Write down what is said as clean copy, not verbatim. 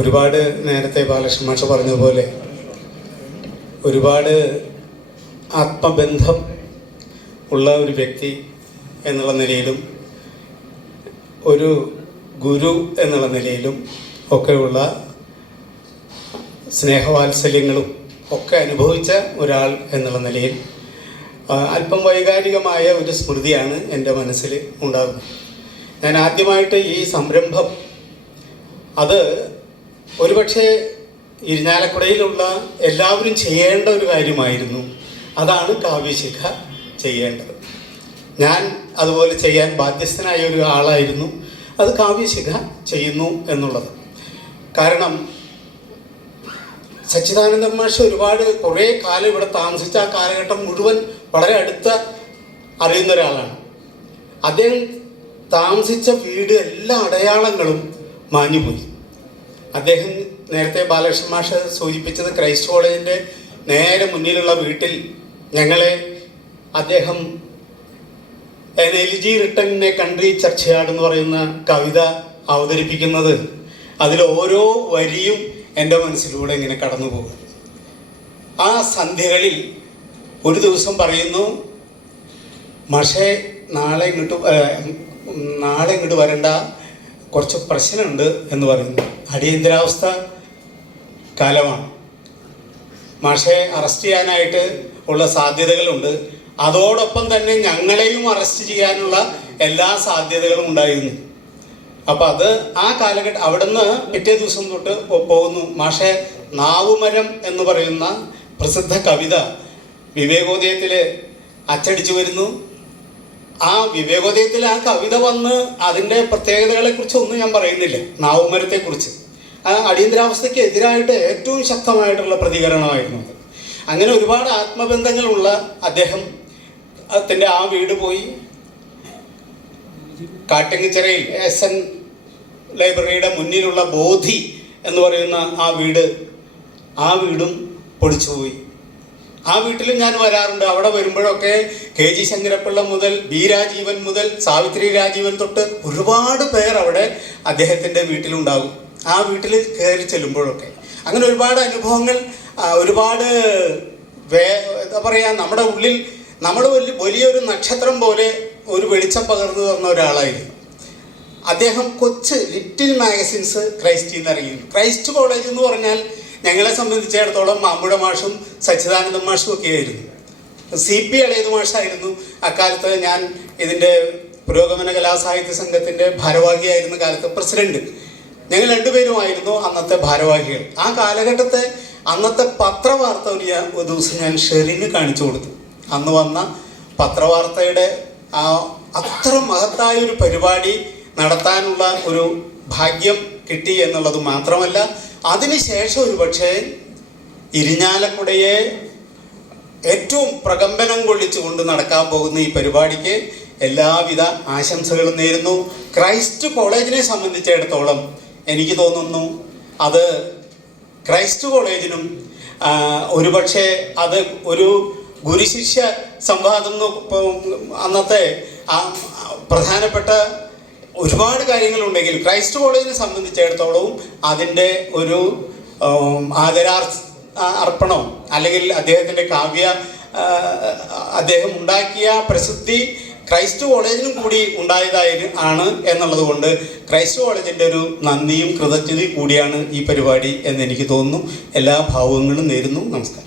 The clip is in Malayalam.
ഒരുപാട് നേരത്തെ ബാലകൃഷ്ണൻ മാഷ് പറഞ്ഞതുപോലെ ഒരുപാട് ആത്മബന്ധം ഉള്ള ഒരു വ്യക്തി എന്നുള്ള നിലയിലും ഒരു ഗുരു എന്നുള്ള നിലയിലും ഒക്കെയുള്ള സ്നേഹവാത്സല്യങ്ങളും ഒക്കെ അനുഭവിച്ച ഒരാൾ എന്നുള്ള നിലയിൽ അല്പം വൈകാരികമായ ഒരു സ്മൃതിയാണ് എൻ്റെ മനസ്സിൽ ഉണ്ടാകുന്നത്. ഞാൻ ആദ്യമായിട്ട് ഈ സംരംഭം അത് ഒരുപക്ഷെ ഇരിഞ്ഞാലക്കുടയിലുള്ള എല്ലാവരും ചെയ്യേണ്ട ഒരു കാര്യമായിരുന്നു. അതാണ് കാവ്യശിഖ ചെയ്യേണ്ടത്. ഞാൻ അതുപോലെ ചെയ്യാൻ ബാധ്യസ്ഥനായ ഒരു ആളായിരുന്നു. അത് കാവ്യശിഖ ചെയ്യുന്നു എന്നുള്ളത്. കാരണം സച്ചിദാനന്ദ മാഷ് കുറേ കാലം ഇവിടെ താമസിച്ച ആ കാലഘട്ടം മുഴുവൻ വളരെ അടുത്ത അറിയുന്ന ഒരാളാണ്. അദ്ദേഹം താമസിച്ച വീട് എല്ലാ അടയാളങ്ങളും മാഞ്ഞുപോയി. അദ്ദേഹം നേരത്തെ ബാലകൃഷ്ണൻ മാഷ് സൂചിപ്പിച്ചത് ക്രൈസ്റ്റ് കോളേജിൻ്റെ നേരെ മുന്നിലുള്ള വീട്ടിൽ ഞങ്ങളെ അദ്ദേഹം എലിജി റിട്ടൺ എ കൺട്രി ചർച്ചയാർഡ് എന്ന് പറയുന്ന കവിത അവതരിപ്പിക്കുന്നത്, അതിൽ ഓരോ വരിയും എൻ്റെ മനസ്സിലൂടെ ഇങ്ങനെ കടന്നു പോകും. ആ സന്ധ്യകളിൽ ഒരു ദിവസം പറയുന്നു, മാഷേ നാളെ ഇങ്ങോട്ട് വരണ്ട, കുറച്ച് പ്രശ്നമുണ്ട് എന്ന് പറയുന്നു. അടിയന്തരാവസ്ഥ കാലമാണ്, മാഷെ അറസ്റ്റ് ചെയ്യാനായിട്ട് ഉള്ള സാധ്യതകളുണ്ട്. അതോടൊപ്പം തന്നെ ഞങ്ങളെയും അറസ്റ്റ് ചെയ്യാനുള്ള എല്ലാ സാധ്യതകളും ഉണ്ടായിരുന്നു. അപ്പം അത് ആ കാലഘട്ടം അവിടുന്ന് പിറ്റേ ദിവസം തൊട്ട് പോകുന്നു. മാഷെ നാവുമരം എന്ന് പറയുന്ന പ്രസിദ്ധ കവിത വിവേകോദയത്തിൽ അച്ചടിച്ചു വരുന്നു. ആ വിവേകോദയത്തിൽ ആ കവിത വന്ന് അതിൻ്റെ പ്രത്യേകതകളെക്കുറിച്ചൊന്നും ഞാൻ പറയുന്നില്ല. നാവുമരത്തെക്കുറിച്ച് ആ അടിയന്തരാവസ്ഥയ്ക്ക് എതിരായിട്ട് ഏറ്റവും ശക്തമായിട്ടുള്ള പ്രതികരണമായിരുന്നു അത്. അങ്ങനെ ഒരുപാട് ആത്മബന്ധങ്ങളുള്ള അദ്ദേഹത്തിൻ്റെ ആ വീട് പോയി. കാട്ടിങ്ങിച്ചിറയിൽ SN ലൈബ്രറിയുടെ മുന്നിലുള്ള ബോധി എന്ന് പറയുന്ന ആ വീടും പൊളിച്ചുപോയി. ആ വീട്ടിലും ഞാൻ വരാറുണ്ട്. അവിടെ വരുമ്പോഴൊക്കെ KG ശങ്കരപ്പിള്ള മുതൽ B രാജീവൻ മുതൽ സാവിത്രി രാജീവൻ തൊട്ട് ഒരുപാട് പേർ അവിടെ അദ്ദേഹത്തിൻ്റെ വീട്ടിലുണ്ടാകും. ആ വീട്ടിൽ കയറി ചെല്ലുമ്പോഴൊക്കെ അങ്ങനെ ഒരുപാട് അനുഭവങ്ങൾ, ഒരുപാട് എന്താ പറയുക, നമ്മുടെ ഉള്ളിൽ നമ്മൾ വലിയൊരു നക്ഷത്രം പോലെ ഒരു വെളിച്ചം പകർന്നു തന്ന ഒരാളായിരുന്നു അദ്ദേഹം. കൊച്ച് ലിറ്റിൽ മാഗസിൻസ് ക്രൈസ്റ്റിൽ നിന്ന് ഇറങ്ങി. ക്രൈസ്റ്റ് കോളേജ് എന്ന് പറഞ്ഞാൽ ഞങ്ങളെ സംബന്ധിച്ചിടത്തോളം മാമ്പുഴ മാഷും സച്ചിദാനന്ദ മാഷും ഒക്കെ ആയിരുന്നു. CP ഇളയത് മാഷായിരുന്നു അക്കാലത്ത്. ഞാൻ ഇതിൻ്റെ പുരോഗമന കലാസാഹിത്യ സംഘത്തിൻ്റെ ഭാരവാഹിയായിരുന്ന കാലത്ത് പ്രസിഡന്റ്. ഞങ്ങൾ രണ്ടുപേരുമായിരുന്നു അന്നത്തെ ഭാരവാഹികൾ. ആ കാലഘട്ടത്തെ അന്നത്തെ പത്രവാർത്ത ഒരു ദിവസം ഞാൻ ഷെറിന് കാണിച്ചു കൊടുത്തു. അന്ന് വന്ന പത്രവാർത്തയുടെ അത്ര മഹത്തായ ഒരു പരിപാടി നടത്താനുള്ള ഒരു ഭാഗ്യം കിട്ടി എന്നുള്ളത് മാത്രമല്ല, അതിനുശേഷം ഒരുപക്ഷെ ഇരിഞ്ഞാലക്കുടയെ ഏറ്റവും പ്രകമ്പനം കൊള്ളിച്ചുകൊണ്ട് നടക്കാൻ പോകുന്ന ഈ പരിപാടിക്ക് എല്ലാവിധ ആശംസകളും നേരുന്നു. ക്രൈസ്റ്റ് കോളേജിനെ സംബന്ധിച്ചിടത്തോളം എനിക്ക് തോന്നുന്നു അത് ക്രൈസ്റ്റ് കോളേജിനും ഒരുപക്ഷെ അത് ഒരു ഗുരുശിഷ്യ സംവാദം അന്നത്തെ പ്രധാനപ്പെട്ട ഒരുപാട് കാര്യങ്ങളുണ്ടെങ്കിൽ ക്രൈസ്റ്റ് കോളേജിനെ സംബന്ധിച്ചിടത്തോളവും അതിൻ്റെ ഒരു അർപ്പണം അല്ലെങ്കിൽ അദ്ദേഹത്തിൻ്റെ അദ്ദേഹം ഉണ്ടാക്കിയ പ്രസിദ്ധി ക്രൈസ്റ്റ് കോളേജിനും കൂടി ആണ് എന്നുള്ളത് കൊണ്ട് ക്രൈസ്റ്റ് കോളേജിൻ്റെ ഒരു നന്ദിയും കൃതജ്ഞതയും കൂടിയാണ് ഈ പരിപാടി എന്ന് എനിക്ക് തോന്നുന്നു. എല്ലാ ഭാവങ്ങളും നേരുന്നു. നമസ്കാരം.